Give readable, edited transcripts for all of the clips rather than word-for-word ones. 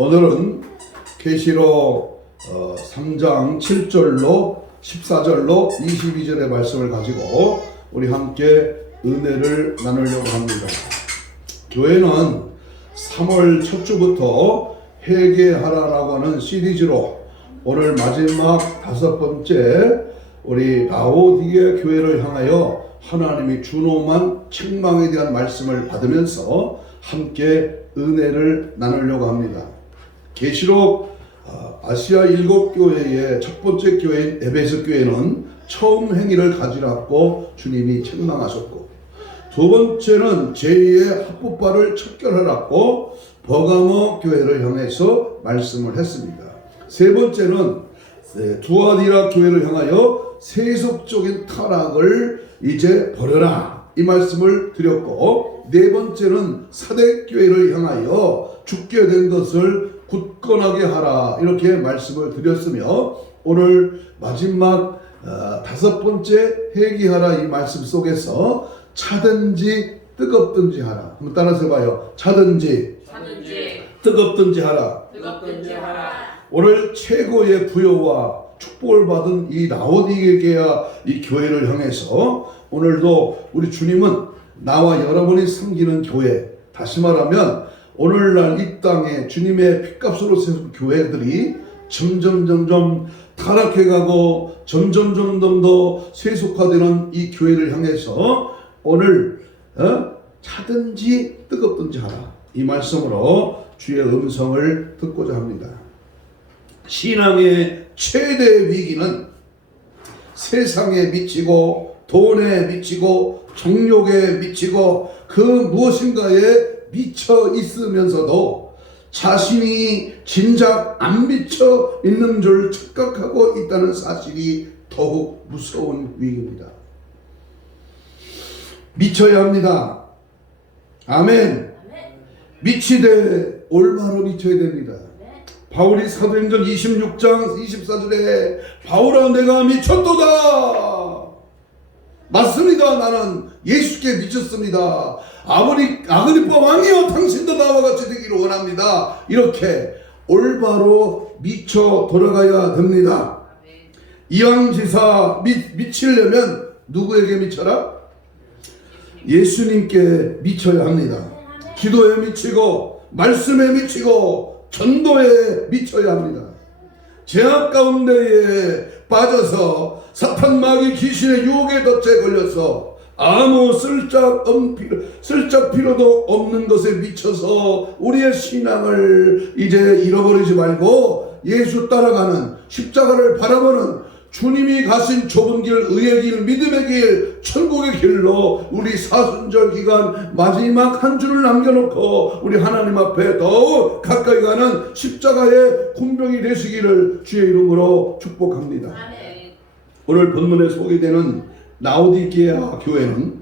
오늘은 계시록 3장 7절로 14절로 22절의 말씀을 가지고 우리 함께 은혜를 나누려고 합니다. 교회는 3월 첫 주부터 회개하라라고 하는 시리즈로 오늘 마지막 5번째 우리 라오디게 교회를 향하여 하나님이 준엄한 책망에 대한 말씀을 받으면서 함께 은혜를 나누려고 합니다. 계시록 아시아 7교회의 첫 번째 교회인 에베소 교회는 처음 행위를 가지라고 주님이 책망하셨고, 두 번째는 제2의 합법화를 척결하라고 버가모 교회를 향해서 말씀을 했습니다. 세 번째는 두아디라 교회를 향하여 세속적인 타락을 이제 버려라, 이 말씀을 드렸고, 네 번째는 사대교회를 향하여 죽게 된 것을 굳건하게 하라, 이렇게 말씀을 드렸으며, 오늘 마지막 5번째 회개하라 이 말씀 속에서 차든지 뜨겁든지 하라. 한번 따라서 해봐요. 차든지 뜨겁든지 하라. 오늘 최고의 부여와 축복을 받은 이 라오디게아 이 교회를 향해서 오늘도 우리 주님은 나와 여러분이 섬기는 교회, 다시 말하면 오늘날 이 땅에 주님의 핏값으로 세운 교회들이 점점 타락해가고 점점 더 세속화되는 이 교회를 향해서 오늘 차든지 뜨겁든지 하라, 이 말씀으로 주의 음성을 듣고자 합니다. 신앙의 최대 위기는 세상에 미치고 돈에 미치고 정욕에 미치고 그 무엇인가에 미쳐 있으면서도 자신이 진작 안 미쳐 있는 줄 착각하고 있다는 사실이 더욱 무서운 위기입니다. 미쳐야 합니다. 아멘. 미치되 올바로 미쳐야 됩니다. 바울이 사도행전 26장 24절에 바울아 내가 미쳤도다. 맞습니다. 나는 예수께 미쳤습니다. 아그리빠 왕이여 당신도 나와 같이 되기를 원합니다. 이렇게 올바로 미쳐 돌아가야 됩니다. 이왕지사 미치려면 누구에게 미쳐라? 예수님께 미쳐야 합니다. 기도에 미치고 말씀에 미치고 전도에 미쳐야 합니다. 죄악 가운데에 빠져서 사탄 마귀 귀신의 유혹에 덫에 걸려서 아무 쓸짝 필요도 없는 것에 미쳐서 우리의 신앙을 이제 잃어버리지 말고 예수 따라가는, 십자가를 바라보는 주님이 가신 좁은 길, 의의 길, 믿음의 길, 천국의 길로 우리 사순절 기간 마지막 한 주를 남겨놓고 우리 하나님 앞에 더욱 가까이 가는 십자가의 군병이 되시기를 주의 이름으로 축복합니다. 오늘 본문에 소개되는 라오디게아 교회는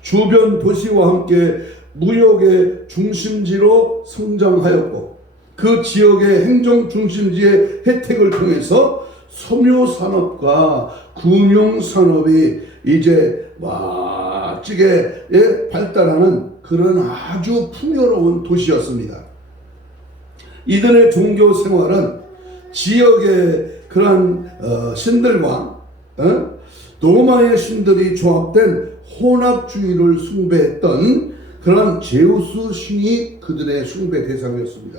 주변 도시와 함께 무역의 중심지로 성장하였고, 그 지역의 행정 중심지의 혜택을 통해서 섬유산업과 금융산업이 이제 멋지게 발달하는 그런 아주 풍요로운 도시였습니다. 이들의 종교 생활은 지역의 그런 신들과 로마의 신들이 조합된 혼합주의를 숭배했던 그런 제우스 신이 그들의 숭배 대상이었습니다.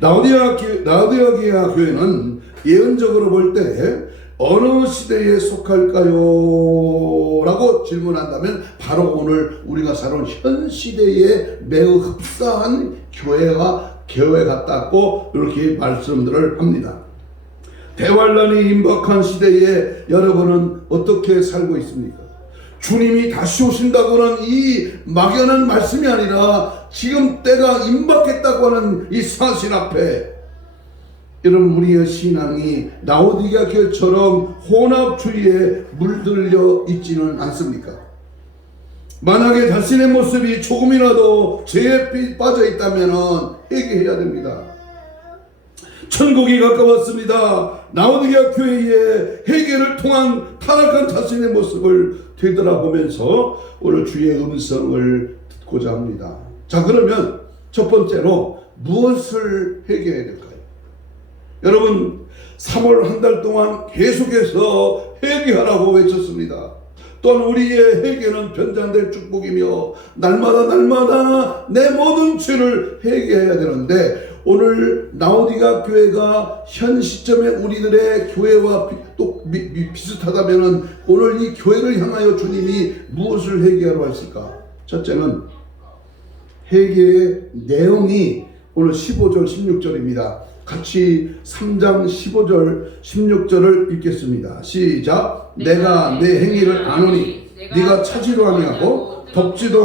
라오디게아 교회는 예언적으로 볼 때 어느 시대에 속할까요? 라고 질문한다면 바로 오늘 우리가 살아온 현 시대에 매우 흡사한 교회 같다고 이렇게 말씀들을 합니다. 대환란이 임박한 시대에 여러분은 어떻게 살고 있습니까? 주님이 다시 오신다고는 이 막연한 말씀이 아니라 지금 때가 임박했다고 하는 이 사실 앞에 여러분, 우리의 신앙이 라오디게아 교회처럼 혼합주의에 물들려 있지는 않습니까? 만약에 자신의 모습이 조금이라도 죄에 빠져 있다면 회개해야 됩니다. 천국이 가까웠습니다. 라오디게아 교회의 회개를 통한 타락한 자신의 모습을 되돌아보면서 오늘 주의 음성을 듣고자 합니다. 자, 그러면 첫 번째로 무엇을 회개해야 될까요? 여러분 3월 한 달 동안 계속해서 회개하라고 외쳤습니다. 또한 우리의 회개는 변장될 축복이며 날마다 내 모든 죄를 회개해야 되는데, 오늘 라오디가 교회가 현 시점에 우리들의 교회와 또 비슷하다면 오늘 이 교회를 향하여 주님이 무엇을 회개하러 하실까? 첫째는 회개의 내용이 오늘 15절 16절입니다. 같이 3장 15절 16절을 읽겠습니다. 시작. 내가 내 행위를 아노니 네가 차지도 아니하고 덥지도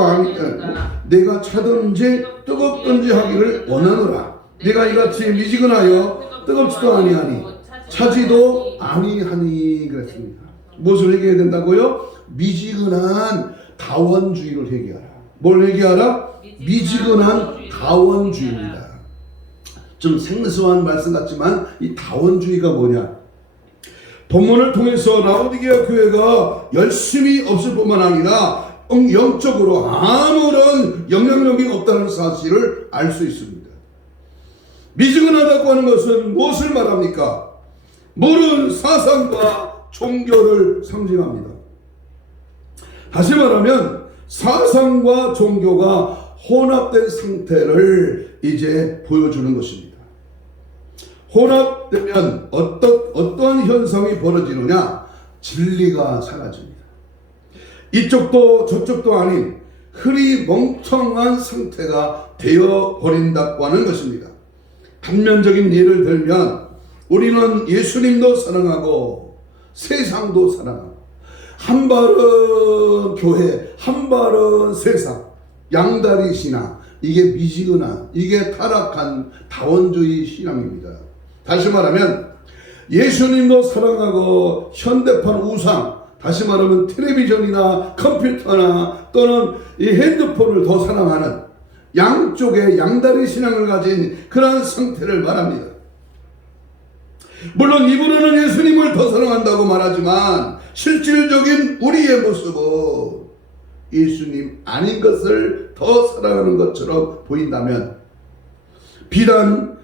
내가 차든지 뜨겁든지 하기를 원하노라. 네가 이같이 미지근하여 뜨겁지도 아니하니 차지도 아니하니 그랬습니다. 무엇을 회개해야 된다고요? 미지근한 다원주의를 회개하라. 뭘 회개하라? 미지근한 다원주의입니다. 좀 생소한 말씀 같지만 이 다원주의가 뭐냐? 본문을 통해서 라오디게아 교회가 열심히 없을 뿐만 아니라 영적으로 아무런 영향력이 없다는 사실을 알 수 있습니다. 미지근하다고 하는 것은 무엇을 말합니까? 물은 사상과 종교를 상징합니다. 다시 말하면 사상과 종교가 혼합된 상태를 이제 보여주는 것입니다. 혼합되면 어떠한 현상이 벌어지느냐? 진리가 사라집니다. 이쪽도 저쪽도 아닌 흐리멍텅한 상태가 되어버린다고 하는 것입니다. 단면적인 예를 들면 우리는 예수님도 사랑하고 세상도 사랑하고, 한 발은 교회, 한 발은 세상, 양다리 신앙, 이게 미지근한, 이게 타락한 다원주의 신앙입니다. 다시 말하면 예수님도 사랑하고 현대판 우상, 다시 말하면 텔레비전이나 컴퓨터나 또는 이 핸드폰을 더 사랑하는 양쪽의 양다리 신앙을 가진 그러한 상태를 말합니다. 물론 입으로는 예수님을 더 사랑한다고 말하지만 실질적인 우리의 모습은 예수님 아닌 것을 더 사랑하는 것처럼 보인다면, 비단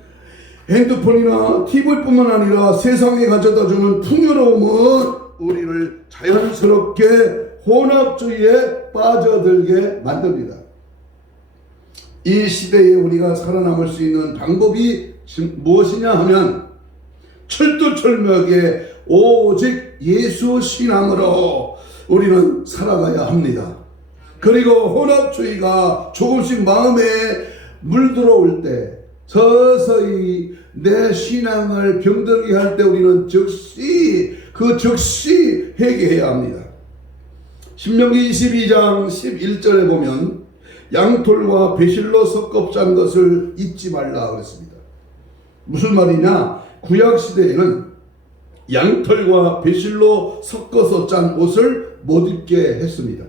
핸드폰이나 TV뿐만 아니라 세상에 가져다주는 풍요로움은 우리를 자연스럽게 혼합주의에 빠져들게 만듭니다. 이 시대에 우리가 살아남을 수 있는 방법이 무엇이냐 하면 철두철미하게 오직 예수 신앙으로 우리는 살아가야 합니다. 그리고 혼합주의가 조금씩 마음에 물들어올 때, 서서히 내 신앙을 병들게 할 때 우리는 즉시 회개해야 합니다. 신명기 22장 11절에 보면 양털과 배실로 섞어 짠 것을 잊지 말라 그랬습니다. 무슨 말이냐? 구약시대에는 양털과 배실로 섞어서 짠 옷을 못 입게 했습니다.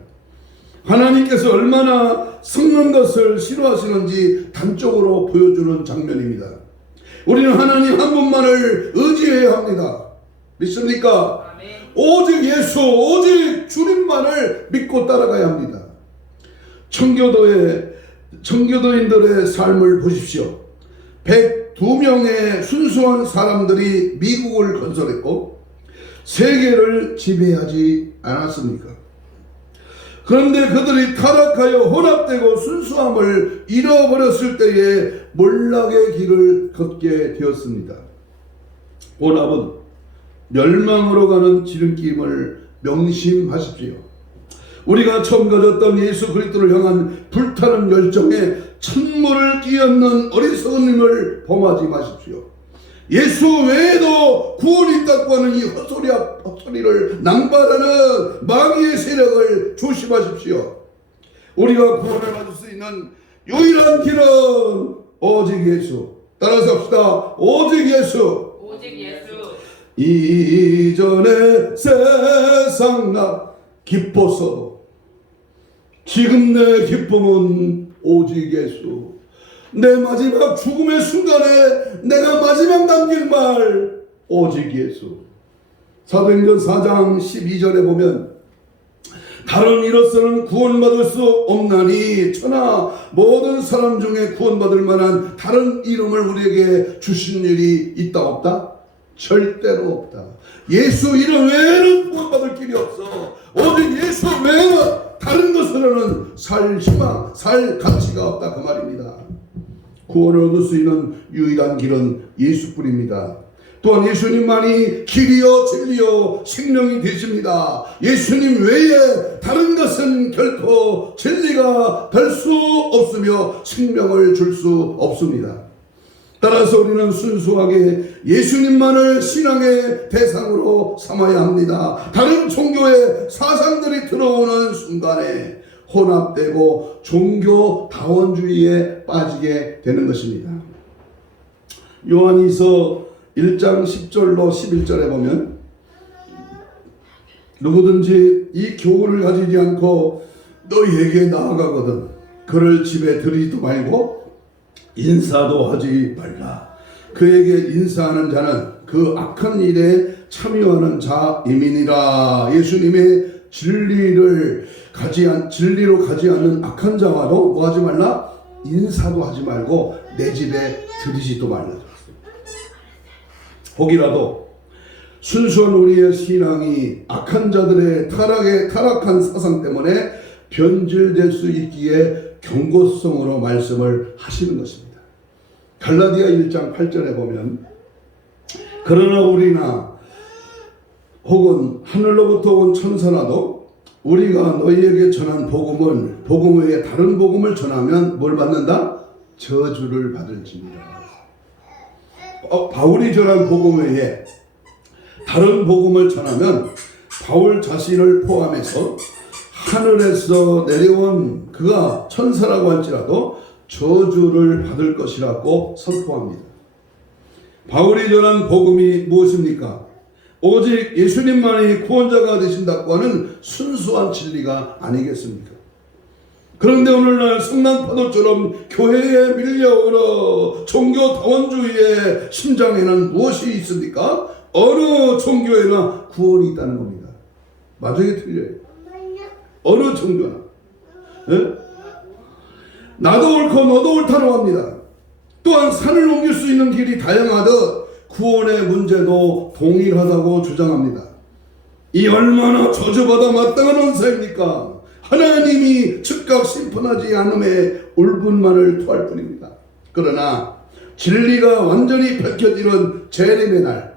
하나님께서 얼마나 섞는 것을 싫어하시는지 단적으로 보여주는 장면입니다. 우리는 하나님 한 분만을 의지해야 합니다. 믿습니까? 오직 예수, 오직 주님만을 믿고 따라가야 합니다. 청교도인들의 삶을 보십시오. 102명의 순수한 사람들이 미국을 건설했고 세계를 지배하지 않았습니까? 그런데 그들이 타락하여 혼합되고 순수함을 잃어버렸을 때에 몰락의 길을 걷게 되었습니다. 혼합은 멸망으로 가는 지름길임을 명심하십시오. 우리가 처음 가졌던 예수 그리스도를 향한 불타는 열정에 찬물을 끼얹는 어리석은 님을 범하지 마십시오. 예수 외에도 구원이 있다고 하는 이 헛소리를 낭발하는 마귀의 세력을 조심하십시오. 우리가 구원을 받을 수 있는 유일한 길은 오직 예수. 따라서 합시다. 오직 예수. 오직 예수. 이전에 세상 나 기뻤어도 지금 내 기쁨은 오직 예수. 내 마지막 죽음의 순간에 내가 마지막 남길 말 오직 예수. 사도행전 4장 12절에 보면 다른 이로서는 구원받을 수 없나니 천하 모든 사람 중에 구원받을 만한 다른 이름을 우리에게 주신 일이 있다 없다? 절대로 없다. 예수 이름 외에는 구원받을 길이 없어. 오직 예수 외에는 다른 것으로는 살 희망, 살 가치가 없다 그 말입니다. 구원을 얻을 수 있는 유일한 길은 예수뿐입니다. 또한 예수님만이 길이요 진리요 생명이 되십니다. 예수님 외에 다른 것은 결코 진리가 될 수 없으며 생명을 줄 수 없습니다. 따라서 우리는 순수하게 예수님만을 신앙의 대상으로 삼아야 합니다. 다른 종교의 사상들이 들어오는 순간에 혼합되고 종교 다원주의에 빠지게 되는 것입니다. 요한이서 1장 10절로 11절에 보면 누구든지 이 교훈을 가지지 않고 너희에게 나아가거든 그를 집에 들이지도 말고 인사도 하지 말라. 그에게 인사하는 자는 그 악한 일에 참여하는 자임이니라. 예수님의 진리로 가지 않는 악한 자와도 뭐 하지 말라? 인사도 하지 말고 내 집에 들이지도 말라. 혹이라도 순수한 우리의 신앙이 악한 자들의 타락한 사상 때문에 변질될 수 있기에 경고성으로 말씀을 하시는 것입니다. 갈라디아 1장 8절에 보면 그러나 우리나 혹은 하늘로부터 온 천사라도 우리가 너희에게 전한 복음 외에 다른 복음을 전하면 뭘 받는다? 저주를 받을지니라. 바울이 전한 복음 외에 다른 복음을 전하면 바울 자신을 포함해서 하늘에서 내려온 그가 천사라고 할지라도 저주를 받을 것이라고 선포합니다. 바울이 전한 복음이 무엇입니까? 오직 예수님만이 구원자가 되신다고 하는 순수한 진리가 아니겠습니까? 그런데 오늘날 성난파도처럼 교회에 밀려오는 종교 다원주의의 심장에는 무엇이 있습니까? 어느 종교에나 구원이 있다는 겁니다. 맞아요, 틀려요? 어느 종교나. 네? 나도 옳고 너도 옳다고 합니다. 또한 산을 옮길 수 있는 길이 다양하듯 구원의 문제도 동일하다고 주장합니다. 이 얼마나 저주받아 마땅한 언사입니까? 하나님이 즉각 심판하지 않음에 울분만을 토할 뿐입니다. 그러나 진리가 완전히 밝혀지는 재림의 날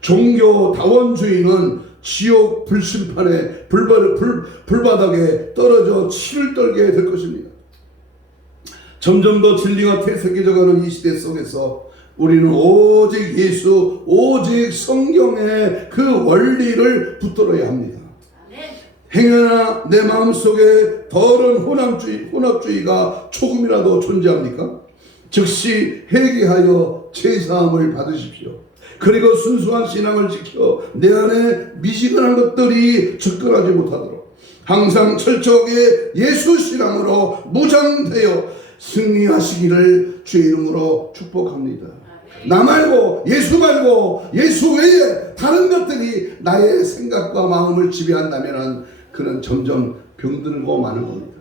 종교 다원주의는 지옥 불심판에 불바닥에 떨어져 치를 떨게 될 것입니다. 점점 더 진리가 퇴색해져가는 이 시대 속에서 우리는 오직 예수, 오직 성경의 그 원리를 붙들어야 합니다. 행여나 내 마음속에 더러운 혼합주의가 조금이라도 존재합니까? 즉시 회개하여 제사함을 받으십시오. 그리고 순수한 신앙을 지켜 내 안에 미지근한 것들이 접근하지 못하도록 항상 철저하게 예수 신앙으로 무장되어 승리하시기를 주의 이름으로 축복합니다. 나 말고 예수 외에 다른 것들이 나의 생각과 마음을 지배한다면 그는 점점 병들고 마는 겁니다.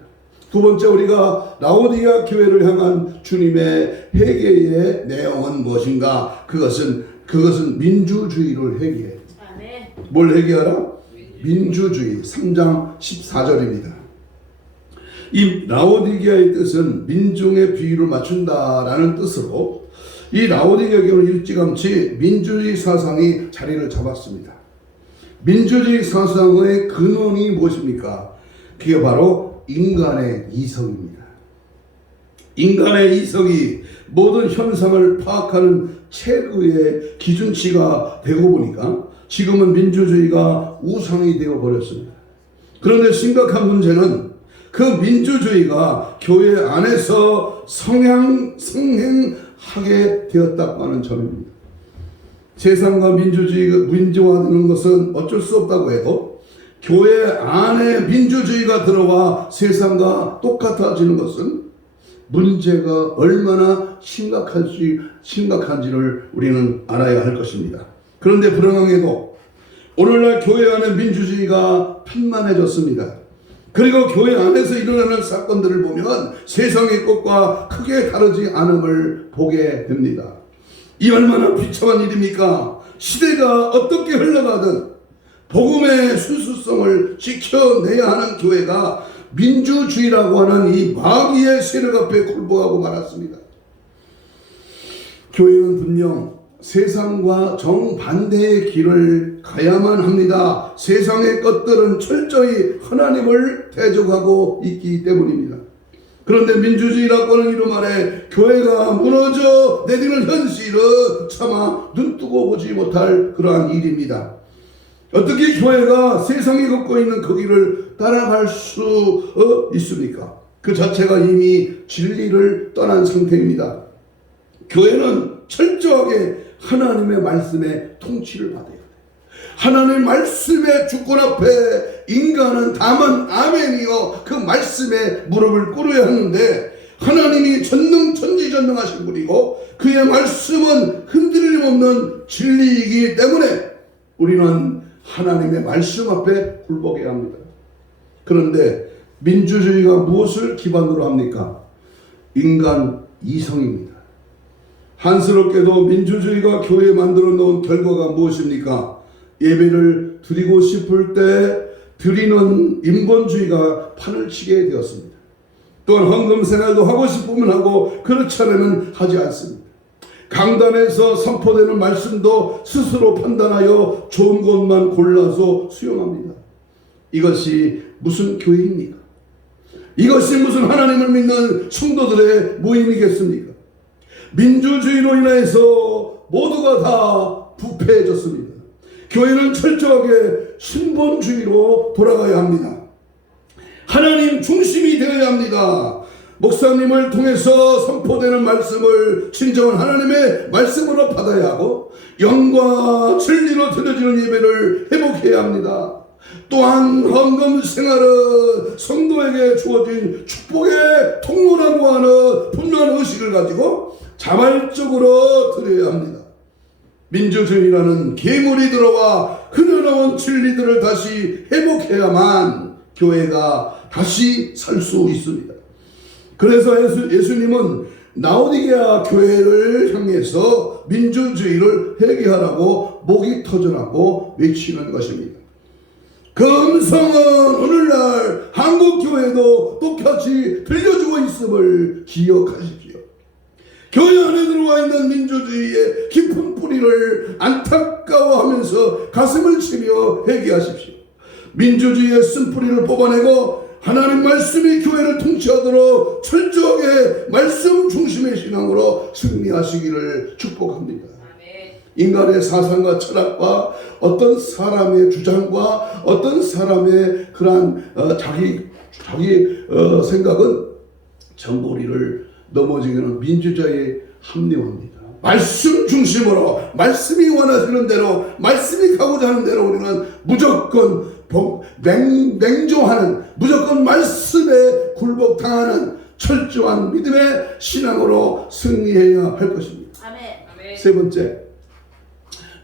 두 번째, 우리가 라오디게아 교회를 향한 주님의 회개의 내용은 무엇인가? 그것은 민주주의를 회개해. 뭘 회개하라? 민주주의. 3장 14절입니다. 이 라오디게아의 뜻은 민중의 비율을 맞춘다라는 뜻으로 이 라오디게아 교회는 일찌감치 민주주의 사상이 자리를 잡았습니다. 민주주의 사상의 근원이 무엇입니까? 그게 바로 인간의 이성입니다. 인간의 이성이 모든 현상을 파악하는 최고의 기준치가 되고 보니까 지금은 민주주의가 우상이 되어 버렸습니다. 그런데 심각한 문제는 그 민주주의가 교회 안에서 성행하게 되었다고 하는 점입니다. 세상과 민주주의가 민주화되는 것은 어쩔 수 없다고 해도 교회 안에 민주주의가 들어와 세상과 똑같아지는 것은 문제가 얼마나 심각한지를 우리는 알아야 할 것입니다. 그런데 불행하게도 오늘날 교회 안에 민주주의가 편만해졌습니다. 그리고 교회 안에서 일어나는 사건들을 보면 세상의 것과 크게 다르지 않음을 보게 됩니다. 이 얼마나 비참한 일입니까? 시대가 어떻게 흘러가든 복음의 순수성을 지켜내야 하는 교회가 민주주의라고 하는 이 마귀의 세력 앞에 굴복하고 말았습니다. 교회는 분명 세상과 정반대의 길을 가야만 합니다. 세상의 것들은 철저히 하나님을 대적하고 있기 때문입니다. 그런데 민주주의라고 하는 이름 아래 교회가 무너져 내리는 현실은 차마 눈뜨고 보지 못할 그러한 일입니다. 어떻게 교회가 세상이 걷고 있는 그 길을 따라갈 수 있습니까? 그 자체가 이미 진리를 떠난 상태입니다. 교회는 철저하게 하나님의 말씀에 통치를 받아야 돼요. 하나님의 말씀의 주권 앞에 인간은 다만 아멘이요 그 말씀에 무릎을 꿇어야 하는데, 하나님이 전지전능하신 분이고 그의 말씀은 흔들림 없는 진리이기 때문에 우리는 하나님의 말씀 앞에 굴복해야 합니다. 그런데 민주주의가 무엇을 기반으로 합니까? 인간 이성입니다. 한스럽게도 민주주의가 교회에 만들어 놓은 결과가 무엇입니까? 예배를 드리고 싶을 때 드리는 인본주의가 판을 치게 되었습니다. 또한 헌금 생활도 하고 싶으면 하고 그렇지 않으면 하지 않습니다. 강단에서 선포되는 말씀도 스스로 판단하여 좋은 것만 골라서 수용합니다. 이것이 무슨 교회입니까? 이것이 무슨 하나님을 믿는 성도들의 모임이겠습니까? 민주주의로 인해서 모두가 다 부패해졌습니다. 교회는 철저하게 신본주의로 돌아가야 합니다. 하나님 중심이 되어야 합니다. 목사님을 통해서 선포되는 말씀을 진정한 하나님의 말씀으로 받아야 하고 영과 진리로 드려지는 예배를 회복해야 합니다. 또한 헌금 생활은 성도에게 주어진 축복의 통로라고 하는 분명한 의식을 가지고 자발적으로 드려야 합니다. 민주주의라는 괴물이 들어와 흘러나온 진리들을 다시 회복해야만 교회가 다시 살 수 있습니다. 그래서 예수님은 라오디게아 교회를 향해서 민주주의를 회개하라고 목이 터져라고 외치는 것입니다. 그 음성은 오늘날 한국교회도 똑같이 들려주고 있음을 기억하십시오. 교회 안에 들어와 있는 민주주의의 깊은 뿌리를 안타까워하면서 가슴을 치며 회개하십시오. 민주주의의 쓴뿌리를 뽑아내고 하나님 말씀이 교회를 통치하도록 철저하게 말씀 중심의 신앙으로 승리하시기를 축복합니다. 인간의 사상과 철학과 어떤 사람의 주장과 어떤 사람의 그러한 자기 생각은 전부 우리를 넘어지기는 민주주의에 합리화합니다. 말씀 중심으로 말씀이 원하시는 대로 말씀이 가고자 하는 대로 우리는 무조건 맹조하는, 무조건 말씀에 굴복당하는 철저한 믿음의 신앙으로 승리해야 할 것입니다. 아멘. 세 번째,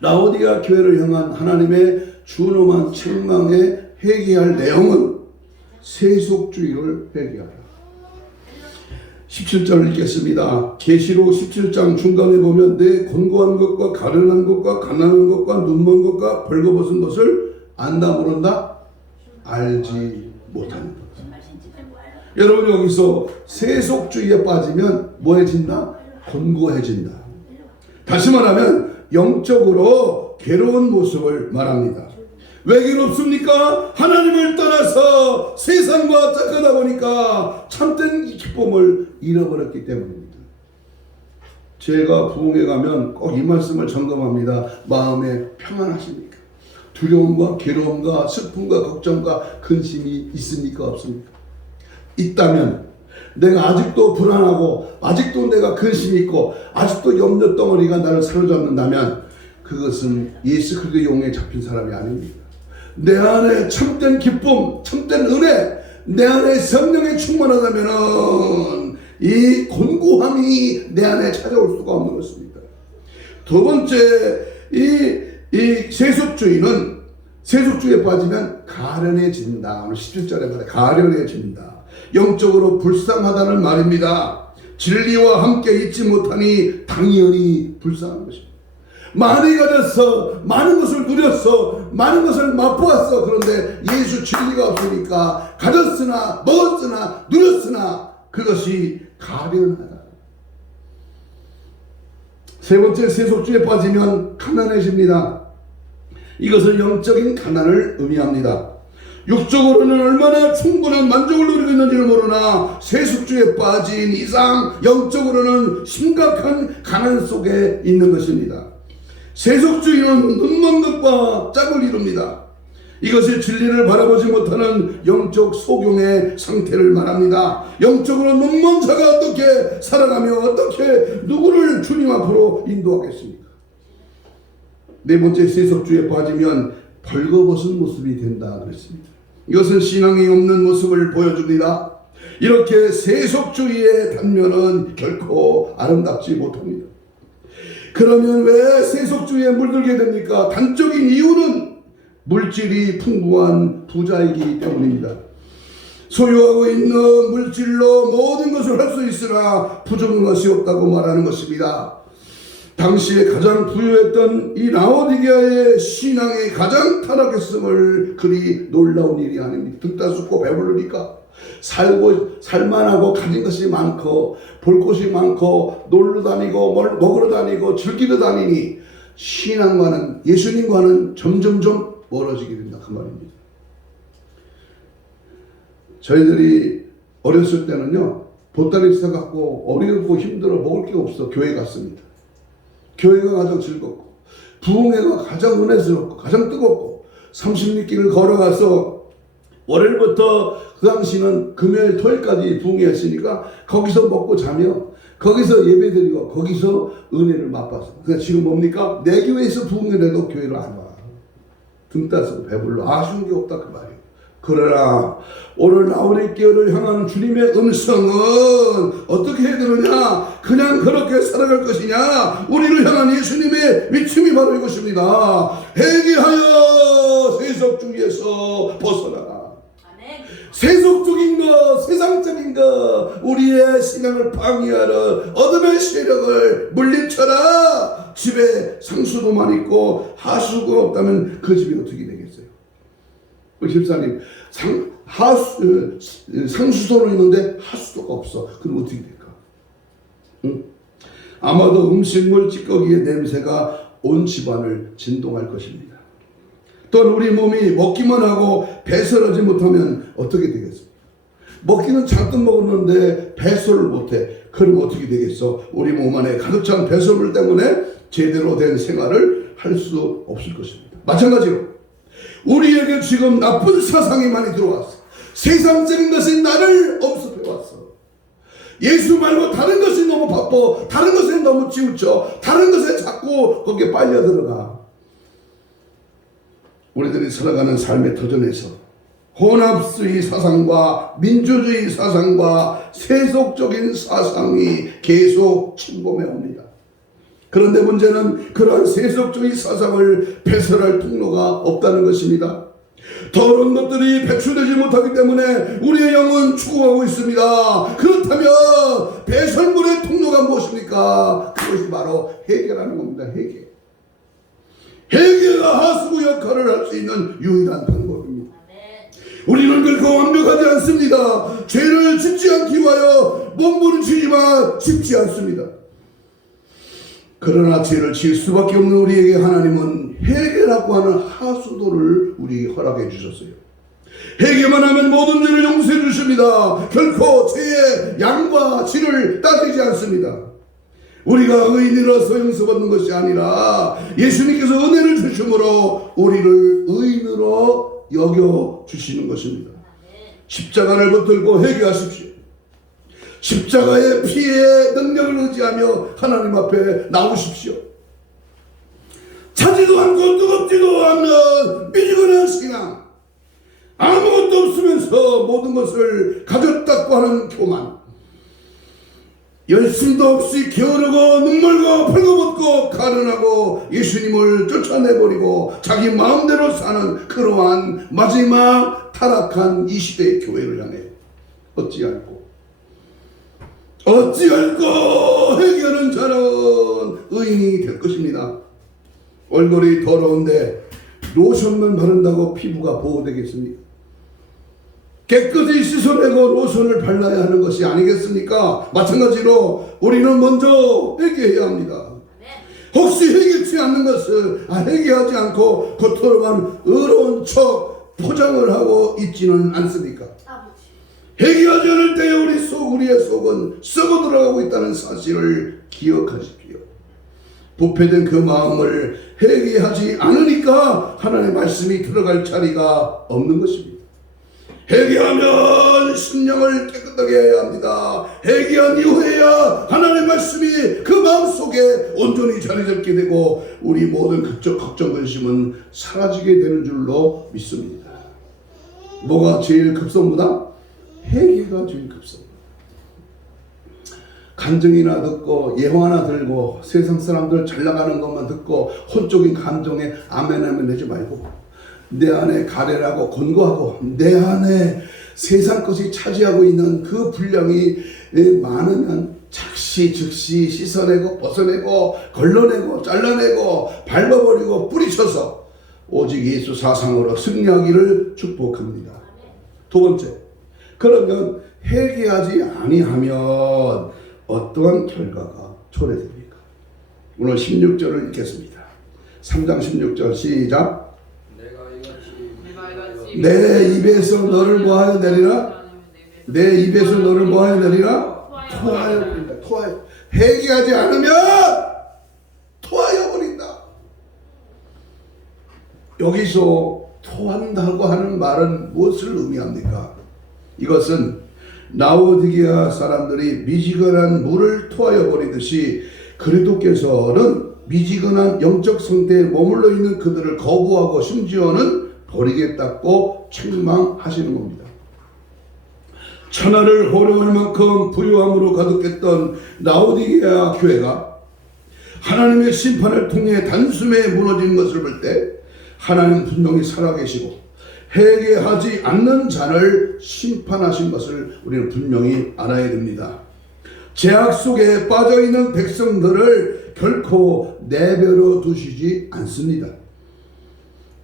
라오디게아 교회를 향한 하나님의 준엄한 책망에 회개할 내용은 세속주의를 회개하라. 17절을 읽겠습니다. 계시록 17장 중간에 보면 내 곤고한 것과 가련한 것과 가난한 것과 눈먼 것과 벌거벗은 것을 안다 모른다? 알지 못하는 것. 여러분 여기서 세속주의에 빠지면 뭐해진다? 곤고해진다. 다시 말하면 영적으로 괴로운 모습을 말합니다. 왜 괴롭습니까? 하나님을 떠나서 세상과 짝하다 보니까 참된 기쁨을 잃어버렸기 때문입니다. 제가 부흥회 가면 꼭 이 말씀을 점검합니다. 마음에 평안하십니까? 두려움과 괴로움과 슬픔과 걱정과 근심이 있습니까? 없습니까? 있다면 내가 아직도 불안하고 아직도 내가 근심이 있고 아직도 염려 덩어리가 나를 사로잡는다면 그것은 예수 그리스도의 용에 잡힌 사람이 아닙니다. 내 안에 참된 기쁨, 참된 은혜, 내 안에 성령이 충만하다면 이 곤고함이 내 안에 찾아올 수가 없는 것입니다. 두 번째, 이 세속주의는 세속주의에 빠지면 가련해진다. 오늘 17절에 말해 가련해진다. 영적으로 불쌍하다는 말입니다. 진리와 함께 있지 못하니 당연히 불쌍한 것입니다. 많이 가졌어, 많은 것을 누렸어, 많은 것을 맛보았어. 그런데 예수 진리가 없으니까 가졌으나 먹었으나 누렸으나 그것이 가련하다. 세 번째, 세속주의에 빠지면 가난해집니다. 이것은 영적인 가난을 의미합니다. 육적으로는 얼마나 충분한 만족을 누리고 있는지를 모르나 세속주의에 빠진 이상 영적으로는 심각한 가난 속에 있는 것입니다. 세속주의는 눈먼 것과 짝을 이룹니다. 이것이 진리를 바라보지 못하는 영적 소경의 상태를 말합니다. 영적으로 눈먼 자가 어떻게 살아가며 어떻게 누구를 주님 앞으로 인도하겠습니까? 네 번째, 세속주의에 빠지면 벌거벗은 모습이 된다 그랬습니다. 이것은 신앙이 없는 모습을 보여줍니다. 이렇게 세속주의의 단면은 결코 아름답지 못합니다. 그러면 왜 세속주의에 물들게 됩니까? 단적인 이유는 물질이 풍부한 부자이기 때문입니다. 소유하고 있는 물질로 모든 것을 할 수 있으나 부족한 것이 없다고 말하는 것입니다. 당시에 가장 부유했던 이 라오디게아의 신앙이 가장 타락했음을 그리 놀라운 일이 아닙니다. 듣다 죽고 배부르니까 살만하고 가진 것이 많고 볼 곳이 많고 놀러 다니고 먹으러 다니고 즐기러 다니니 신앙과는, 예수님과는 점점점 멀어지게 된다 그 말입니다. 저희들이 어렸을 때는요, 보따리 싸갖고 어렵고 힘들어 먹을 게 없어 교회 갔습니다. 교회가 가장 즐겁고 부흥회가 가장 은혜스럽고 가장 뜨겁고 30리길을 걸어가서 월요일부터 그 당시는 금요일 토요일까지 부흥회였으니까 거기서 먹고 자며 거기서 예배드리고 거기서 은혜를 맛봤어. 그래서 지금 뭡니까? 내 교회에서 부흥회를 해도 교회를 안 와. 등 따서 배불러. 아쉬운 게 없다 그 말이에요. 그러나 오늘 라오디게아를 향한 주님의 음성은 어떻게 해야 되느냐? 그냥 그렇게 살아갈 것이냐? 우리를 향한 예수님의 미침이 바로 이것입니다. 회개하여 세속주의에서 벗어나라. 세속적인 것, 세상적인 것, 우리의 신앙을 방해하는 어둠의 세력을 물리쳐라. 집에 상수도만 있고 하수구가 없다면 그 집이 어떻게 되겠어요? 우리 집사님, 상수도는 있는데 하수도가 없어. 그럼 어떻게 될까? 응? 아마도 음식물 찌꺼기의 냄새가 온 집안을 진동할 것입니다. 또한 우리 몸이 먹기만 하고 배설하지 못하면 어떻게 되겠습니까? 먹기는 잔뜩 먹었는데 배설을 못해. 그럼 어떻게 되겠어? 우리 몸 안에 가득 찬 배설물 때문에 제대로 된 생활을 할 수 없을 것입니다. 마찬가지로 우리에게 지금 나쁜 사상이 많이 들어왔어. 세상적인 것이 나를 엄습해왔어. 예수 말고 다른 것이 너무 바빠. 다른 것에 너무 치우쳐. 다른 것에 자꾸 거기에 빨려 들어가. 우리들이 살아가는 삶의 터전에서 혼합주의 사상과 민주주의 사상과 세속적인 사상이 계속 침범해 옵니다. 그런데 문제는 그러한 세속주의 사상을 배설할 통로가 없다는 것입니다. 더러운 것들이 배출되지 못하기 때문에 우리의 영은 죽어가고 있습니다. 그렇다면 배설물의 통로가 무엇입니까? 그것이 바로 회개라는 겁니다. 회개가 하수구 역할을 할 수 있는 유일한 방법입니다. 우리는 결코 완벽하지 않습니다. 죄를 짓지 않기 위하여 몸부림치지만 짓지 않습니다. 그러나 죄를 지을 수밖에 없는 우리에게 하나님은 회개라고 하는 하수도를 우리에게 허락해 주셨어요. 회개만 하면 모든 죄를 용서해 주십니다. 결코 죄의 양과 질을 따지지 않습니다. 우리가 의인이라서 용서받는 것이 아니라 예수님께서 은혜를 주심으로 우리를 의인으로 여겨주시는 것입니다. 십자가를 붙들고 회개하십시오. 십자가의 피의 능력을 의지하며 하나님 앞에 나오십시오. 차지도 않고 뜨겁지도 않는 미지근한 신앙, 아무것도 없으면서 모든 것을 가졌다고 하는 교만, 열심도 없이 게으르고 눈물고 벌거벗고 살아나고 예수님을 쫓아내버리고 자기 마음대로 사는 그러한 마지막 타락한 이 시대의 교회를 향해 어찌할꼬 회개하는 자는 의인이 될 것입니다. 얼굴이 더러운데 로션만 바른다고 피부가 보호되겠습니까? 깨끗이 씻어내고 로션을 발라야 하는 것이 아니겠습니까? 마찬가지로 우리는 먼저 회개해야 합니다. 혹시 회개치 않는 것을 회개하지 않고 겉으로만 의로운 척 포장을 하고 있지는 않습니까? 회개하지 않을 때 우리의 속은 썩어 들어가고 있다는 사실을 기억하십시오. 부패된 그 마음을 회개하지 않으니까 하나님의 말씀이 들어갈 자리가 없는 것입니다. 회개하면 심령을 깨끗하게 해야 합니다. 회개한 이후에야 하나님의 말씀이 그 마음속에 온전히 자리 잡게 되고 우리 모든 걱정 근심은 사라지게 되는 줄로 믿습니다. 뭐가 제일 급선무다? 회개가 제일 급선무. 간증이나 듣고 예화나 들고 세상 사람들 잘 나가는 것만 듣고 혼적인 감정에 아멘 내지 말고 내 안에 가래라고 권고하고 내 안에 세상 것이 차지하고 있는 그 분량이 많으면 즉시 씻어내고 벗어내고 걸러내고 잘라내고 밟아버리고 뿌리쳐서 오직 예수 사상으로 승리하기를 축복합니다. 두 번째, 그러면 회개하지 아니하면 어떠한 결과가 초래됩니까? 오늘 16절을 읽겠습니다. 3장 16절 시작. 내 입에서 너를 뭐하여 내리라? 내 입에서 너를 뭐하여 내리라? 토하여 버린다. 토하여. 회개하지 않으면 토하여 버린다. 여기서 토한다고 하는 말은 무엇을 의미합니까? 이것은 라오디게아 사람들이 미지근한 물을 토하여 버리듯이 그리스도께서는 미지근한 영적 상태에 머물러 있는 그들을 거부하고 심지어는 버리겠다고 책망하시는 겁니다. 천하를 호령할 만큼 부유함으로 가득했던 라오디게아 교회가 하나님의 심판을 통해 단숨에 무너진 것을 볼 때 하나님은 분명히 살아계시고 회개하지 않는 자를 심판하신 것을 우리는 분명히 알아야 됩니다. 죄악 속에 빠져있는 백성들을 결코 내버려 두시지 않습니다.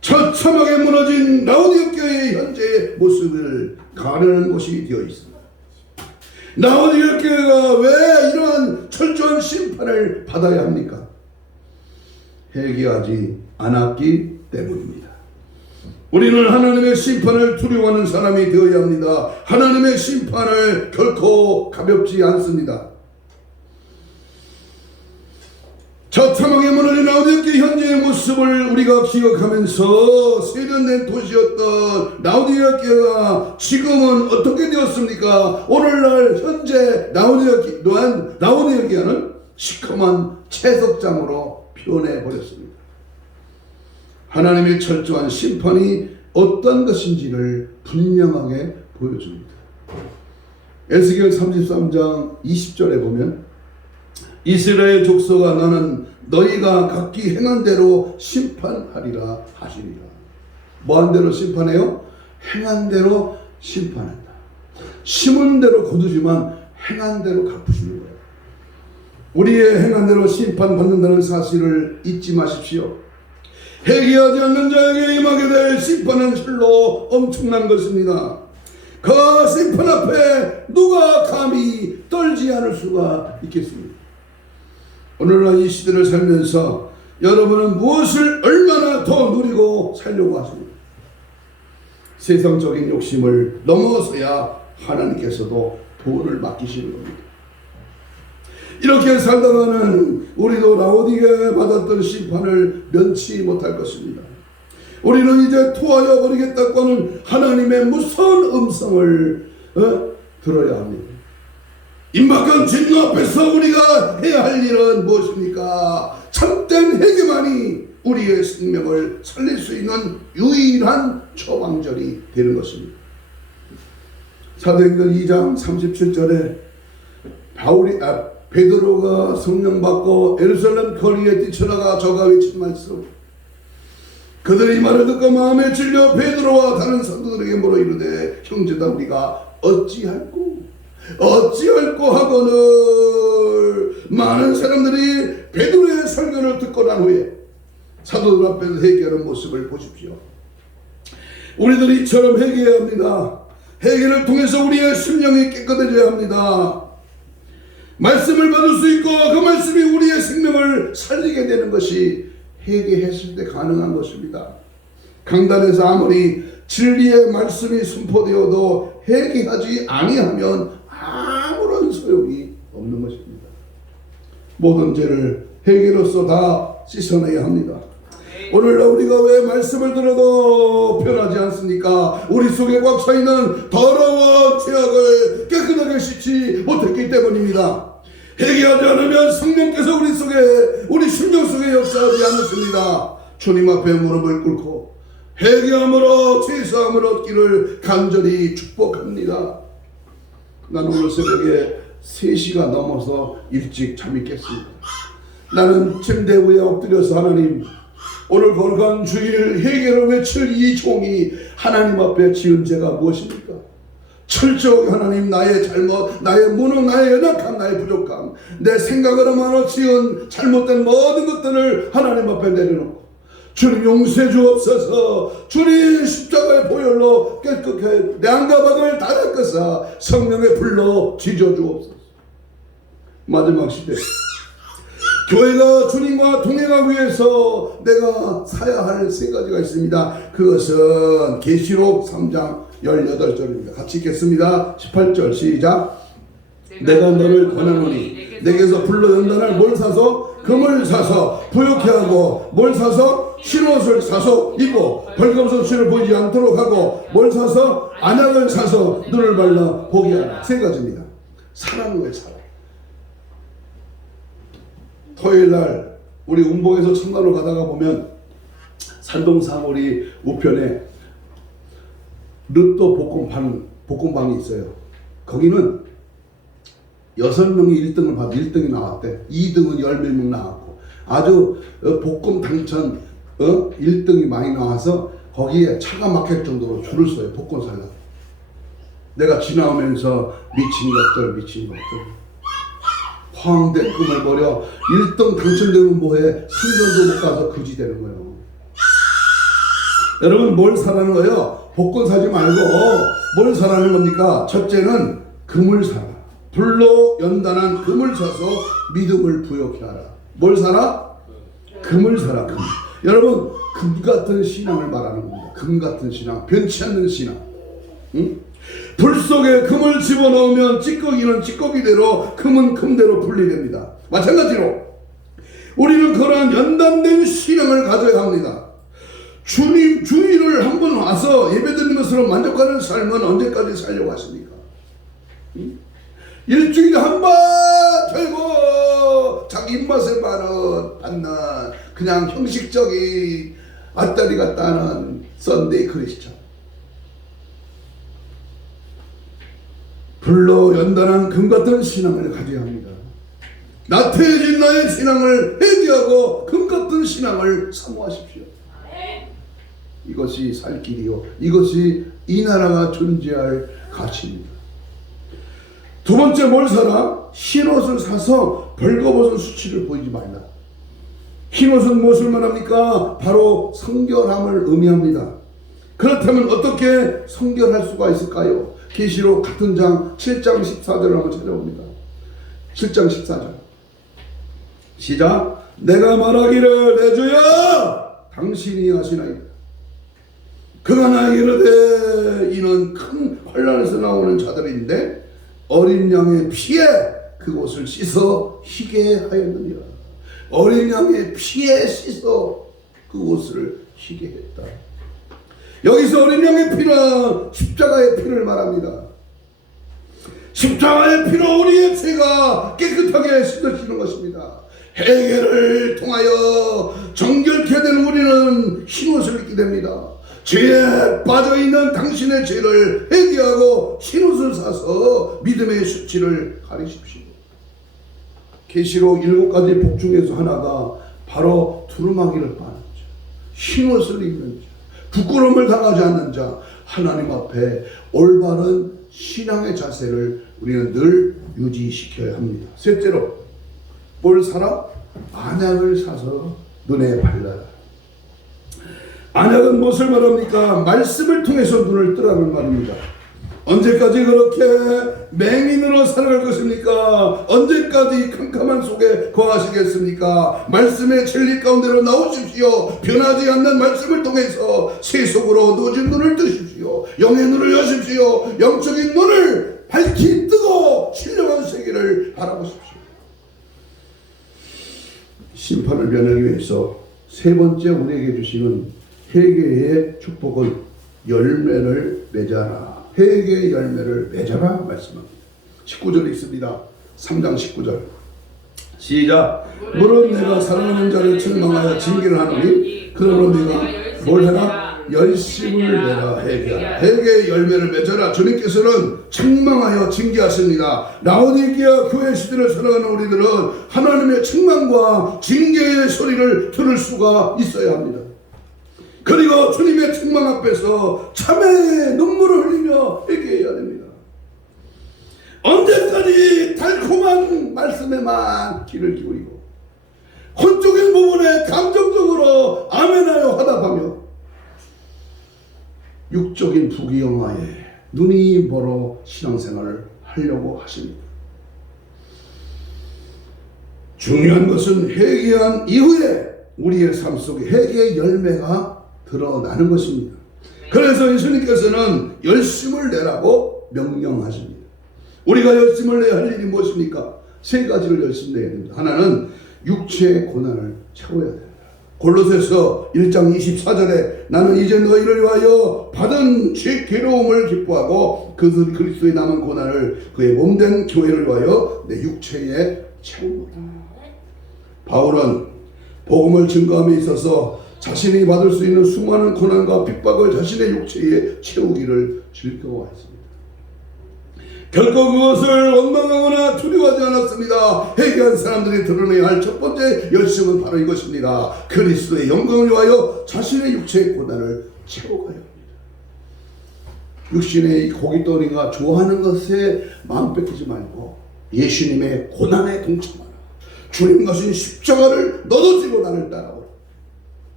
처참하게 무너진 라오디게아 교회의 현재의 모습을 가르는 것이 되어 있습니다. 라오디게아 교회가 왜 이러한 철저한 심판을 받아야 합니까? 회개하지 않았기 때문입니다. 우리는 하나님의 심판을 두려워하는 사람이 되어야 합니다. 하나님의 심판을 결코 가볍지 않습니다. 처참하게 무너진 라오디게아 현재의 모습을 우리가 기억하면서 세련된 도시였던 라오디게아가 지금은 어떻게 되었습니까? 오늘날 현재 라오디게아는 시커먼 채석장으로 변해버렸습니다. 하나님의 철저한 심판이 어떤 것인지를 분명하게 보여줍니다. 에스겔 33장 20절에 보면 이스라엘 족속아 너는 너희가 각기 행한 대로 심판하리라 하시니라. 뭐한 대로 심판해요? 행한 대로 심판한다. 심은 대로 거두지만 행한 대로 갚으시는 거예요. 우리의 행한 대로 심판받는다는 사실을 잊지 마십시오. 회개하지 않는 자에게 임하게 될 심판은 실로 엄청난 것입니다. 그 심판 앞에 누가 감히 떨지 않을 수가 있겠습니까? 오늘날 이 시대를 살면서 여러분은 무엇을 얼마나 더 누리고 살려고 하십니까? 세상적인 욕심을 넘어서야 하나님께서도 돈을 맡기시는 겁니다. 이렇게 살다가는 우리도 라오디게아에 받았던 심판을 면치 못할 것입니다. 우리는 이제 토하여 버리겠다고 하는 하나님의 무서운 음성을 들어야 합니다. 임박한 진노 앞에서 우리가 해야 할 일은 무엇입니까? 참된 회개만이 우리의 생명을 살릴 수 있는 유일한 처방전이 되는 것입니다. 사도행전 2장 37절에 베드로가 성령 받고 예루살렘 거리에 뛰쳐나가 저가 외친 말씀, 그들이 이 말을 듣고 마음에 찔려 베드로와 다른 사도들에게 물어 이르되 형제다 우리가 어찌할꼬 하거늘 많은 사람들이 베드로의 설교를 듣고 난 후에 사도들 앞에서 회개하는 모습을 보십시오. 우리들이 이처럼 회개해야 합니다. 회개를 통해서 우리의 심령이 깨끗해져야 합니다. 말씀을 받을 수 있고 그 말씀이 우리의 생명을 살리게 되는 것이 회개했을 때 가능한 것입니다. 강단에서 아무리 진리의 말씀이 선포되어도 회개하지 아니하면 아무런 소용이 없는 것입니다. 모든 죄를 회개로서 다 씻어내야 합니다. 오늘날 우리가 왜 말씀을 들어도 변하지 않습니까? 우리 속에 꽉 차있는 더러운 죄악을 깨끗하게 씻지 못했기 때문입니다. 회개하지 않으면 성령께서 우리 심령 속에 역사하지 않습니다. 주님 앞에 무릎을 꿇고 회개함으로 죄사함을 얻기를 간절히 축복합니다. 난 오늘 새벽에 3시가 넘어서 일찍 잠이 깼습니다. 나는 침대 위에 엎드려서 하나님, 오늘 거룩한 주일 회개를 외칠 이 종이 하나님 앞에 지은 죄가 무엇입니까? 철저하게 하나님, 나의 잘못, 나의 무능, 나의 연약함, 나의 부족함, 내 생각으로만 지은 잘못된 모든 것들을 하나님 앞에 내려놓고 주님 용서해 주옵소서. 주님 십자가의 보혈로 깨끗하게 내 안과 밖을 다 닦으사 성령의 불로 지져 주옵소서. 마지막 시대 교회가 주님과 동행하기 위해서 내가 사야 할 3가지가 있습니다. 그것은 계시록 3장 18절입니다. 같이 읽겠습니다. 18절 시작. 내가 너를 권하노니 내게서 불로 연단할 뭘 사서 금을 사서 부욕케 하고, 뭘 사서 흰옷을 사서 입고 벌거벗은 신을 보이지 않도록 하고, 뭘 사서 안약을 사서 눈을 발라 보게 하라. 3가지입니다. 사라는 거예요. 사라. 토요일날 우리 운봉에서 청라로 가다가 보면 산동 사거리 우편에 르또 볶음방이 있어요. 거기는 6명이 1등을 받아 1등이 나왔대. 2등은 10명 나왔고, 아주 볶음 당첨 1등이 많이 나와서 거기에 차가 막힐 정도로 줄을 서요. 볶음 살라고. 내가 지나오면서 미친 것들 황대 꿈을 버려 1등 당첨되면 뭐해? 승전도 못 가서 거지 되는 거예요. 여러분, 뭘 사라는 거예요? 복권 사지 말고 뭘 사라는 겁니까? 첫째는 금을 사라. 불로 연단한 금을 사서 믿음을 부여케 하라. 뭘 사라? 금을 사라. 금. 여러분, 금 같은 신앙을 말하는 겁니다. 금 같은 신앙, 변치 않는 신앙. 응? 불 속에 금을 집어넣으면 찌꺼기는 찌꺼기대로, 금은 금대로 분리됩니다. 마찬가지로 우리는 그러한 연단된 신앙을 가져야 합니다. 주님 주일을 한번 와서 예배드리는 것으로 만족하는 삶은 언제까지 살려고 하십니까? 일주일에 한 번 결국 자기 입맛에 받는 그냥 형식적인 왔다리 갔다 하는 썬데이 크리스천. 불로 연단한 금같은 신앙을 가져야 합니다. 나태해진 나의 신앙을 회개하고 금같은 신앙을 사모하십시오. 이것이 살 길이요, 이것이 이 나라가 존재할 가치입니다. 2번째, 뭘 사라? 흰옷을 사서 벌거벗은 수치를 보이지 말라. 흰옷은 무엇을 말합니까? 바로 성결함을 의미합니다. 그렇다면 어떻게 성결할 수가 있을까요? 계시록 같은 장 7장 14절을 한번 찾아봅니다. 7장 14절 시작. 내가 말하기를 내 주여 당신이 하시나이다. 그가 나에게 이르되 이는 큰 환난에서 나오는 자들인데 어린 양의 피에 그곳을 씻어 희게 하였느니라. 어린 양의 피에 씻어 그곳을 희게 했다. 여기서 어린 양의 피는 십자가의 피를 말합니다. 십자가의 피로 우리의 죄가 깨끗하게 씻어지는 것입니다. 회개를 통하여 정결케 된 우리는 흰옷을 입게 됩니다. 죄에 빠져있는 당신의 죄를 회개하고 흰옷을 사서 믿음의 수치를 가리십시오. 계시록 7가지 복 중에서 하나가 바로 두루마기를 빠는 자, 흰옷을 입는 자, 부끄러움을 당하지 않는 자, 하나님 앞에 올바른 신앙의 자세를 우리는 늘 유지시켜야 합니다. 셋째로, 뭘 사라? 안약을 사서 눈에 발라라. 안약은 무엇을 말합니까? 말씀을 통해서 눈을 뜨라는 말입니다. 언제까지 그렇게 맹인으로 살아갈 것입니까? 언제까지 캄캄한 속에 거하시겠습니까? 말씀의 진리 가운데로 나오십시오. 변하지 않는 말씀을 통해서 세속으로 누진 눈을 뜨십시오. 영의 눈을 여십시오. 영적인 눈을 밝히 뜨고 신령한 세계를 바라보십시오. 심판을 면하기 위해서 세 번째 우리에게 주시는 회개의 축복은 열매를 맺어라. 회개의 열매를 맺어라 말씀합니다. 19절 있습니다. 3장 19절 시작. 물은 내가 사랑하는 자를 책망하여 징계를 하노니 그러므로 네가 뭘 해라? 열심을 내라. 회개하라. 회개의 열매를 맺어라. 주님께서는 책망하여 징계하십니다. 라오디게아 교회 시대를 살아가는 우리들은 하나님의 책망과 징계의 소리를 들을 수가 있어야 합니다. 그리고 주님의 책망 앞에서 참회의 눈물을 흘리며 회개해야 됩니다. 언제까지 달콤한 말씀에만 귀를 기울이고 혼적인 부분에 감정적으로 아멘하여 화답하며 육적인 부귀영화에 눈이 멀어 신앙생활을 하려고 하십니다. 중요한 것은 회개한 이후에 우리의 삶 속에 회개의 열매가 드러나는 것입니다. 그래서 예수님께서는 열심을 내라고 명령하십니다. 우리가 열심을 내야 할 일이 무엇입니까? 세 가지를 열심히 내야 됩니다. 하나는 육체의 고난을 채워야 됩니다. 골로새서 1장 24절에 나는 이제 너희를 위하여 받은 죄 괴로움을 기뻐하고 그리스도의 남은 고난을 그의 몸된 교회를 위하여 내 육체에 채우노라. 바울은 복음을 증거함에 있어서 자신이 받을 수 있는 수많은 고난과 핍박을 자신의 육체에 채우기를 즐거워했습니다. 결코 그것을 원망하거나 두려워하지 않았습니다. 회개한 사람들이 드러내야 할 첫 번째 열심은 바로 이것입니다. 그리스도의 영광을 위하여 자신의 육체의 고난을 채워가야 합니다. 육신의 고깃덩어리가 좋아하는 것에 마음 뺏기지 말고 예수님의 고난에 동참하라. 주님 가신 십자가를 너도 지고 나를 따라오라.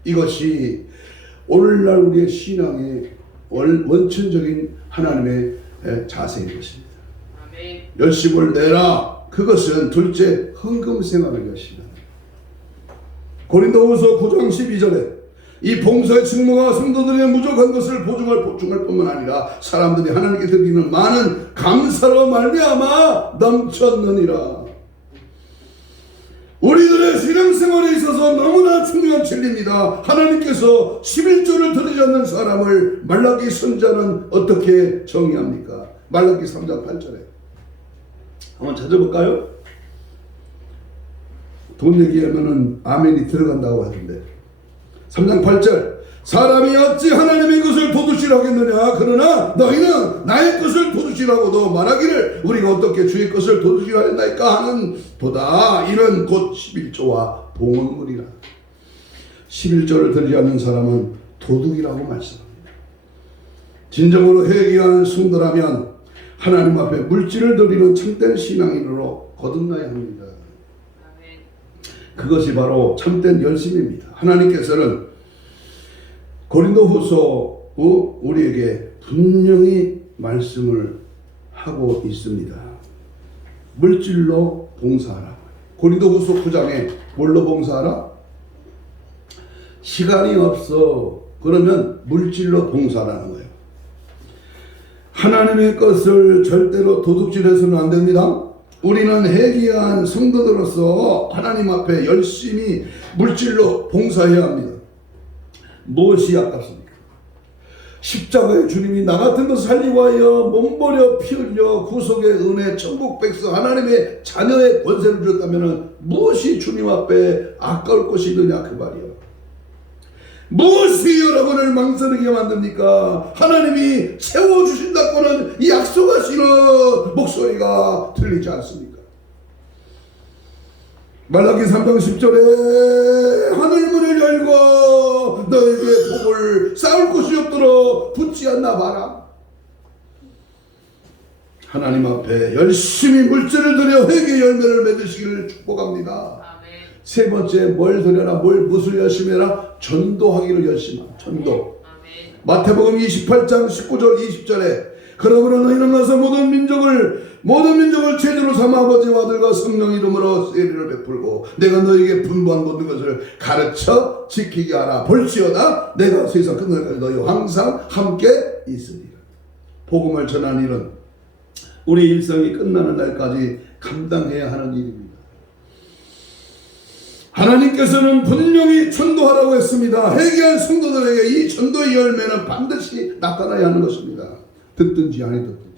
이것이 오늘날 우리의 신앙의 원천적인 하나님의 자세인 것입니다. 아멘. 열심을 내라. 그것은 둘째 헌금생활의 것이다. 고린도후서 9장 12절에 이 봉사의 직무가 성도들의 무족한 것을 보충할 뿐만 아니라 사람들이 하나님께 드리는 많은 감사로 말미암아 넘쳤느니라. 우리들의 신앙생활에 있어서 너무나 중요한 진리입니다. 하나님께서 11조를 드리지 않는 사람을 말라기 선자는 어떻게 정의합니까? 말라기 3장 8절에 한번 찾아볼까요? 돈 얘기하면은 아멘이 들어간다고 하던데 3장 8절 사람이 어찌 하나님의 것을 도둑질하고 하겠느냐 그러나 너희는 나의 것을 도둑질하고도 말하기를 우리가 어떻게 주의 것을 도둑질하였나이까 하는 도다. 이는 곧 11조와 봉헌물이라. 11조를 드리지 않는 사람은 도둑이라고 말씀합니다. 진정으로 회개하는 성도라면 하나님 앞에 물질을 드리는 참된 신앙인으로 거듭나야 합니다. 그것이 바로 참된 열심입니다. 하나님께서는 고린도후서 우리에게 분명히 말씀을 하고 있습니다. 물질로 봉사하라. 고린도후서 9장에 뭘로 봉사하라? 시간이 없어. 그러면 물질로 봉사하라는 거예요. 하나님의 것을 절대로 도둑질해서는 안 됩니다. 우리는 회개한 성도들로서 하나님 앞에 열심히 물질로 봉사해야 합니다. 무엇이 아깝습니까? 십자가의 주님이 나 같은 것을 살리고 하여 몸버려 피 흘려 구속의 은혜 천국 백성 하나님의 자녀의 권세를 주었다면 무엇이 주님 앞에 아까울 것이 있느냐 그 말이요. 무엇이 여러분을 망설이게 만듭니까? 하나님이 채워주신다고는 이 약속하시는 목소리가 들리지 않습니까? 말라기 3장 10절에 하늘문을 열고 너에게 복을 쌓을 곳이 없도록 붙지 않나 봐라. 하나님 앞에 열심히 물질을 들여 회개 열매를 맺으시기를 축복합니다. 세 번째, 뭘 드려라, 무엇을 열심히 해라? 전도하기를 열심히 하라. 전도. 마태복음 28장 19절 20절에 그러므로 너희는 가서 모든 민족을 제주로 삼아 아버지와 아들과 성령 이름으로 세례를 베풀고 내가 너희에게 분부한 모든 것을 가르쳐 지키게 하라. 볼지어다 내가 세상 끝날까지 너희와 항상 함께 있으리라. 복음을 전하는 일은 우리 일생이 끝나는 날까지 감당해야 하는 일입니다. 하나님께서는 분명히 전도하라고 했습니다. 회개한 성도들에게 이 전도의 열매는 반드시 나타나야 하는 것입니다. 듣든지 아니 듣든지.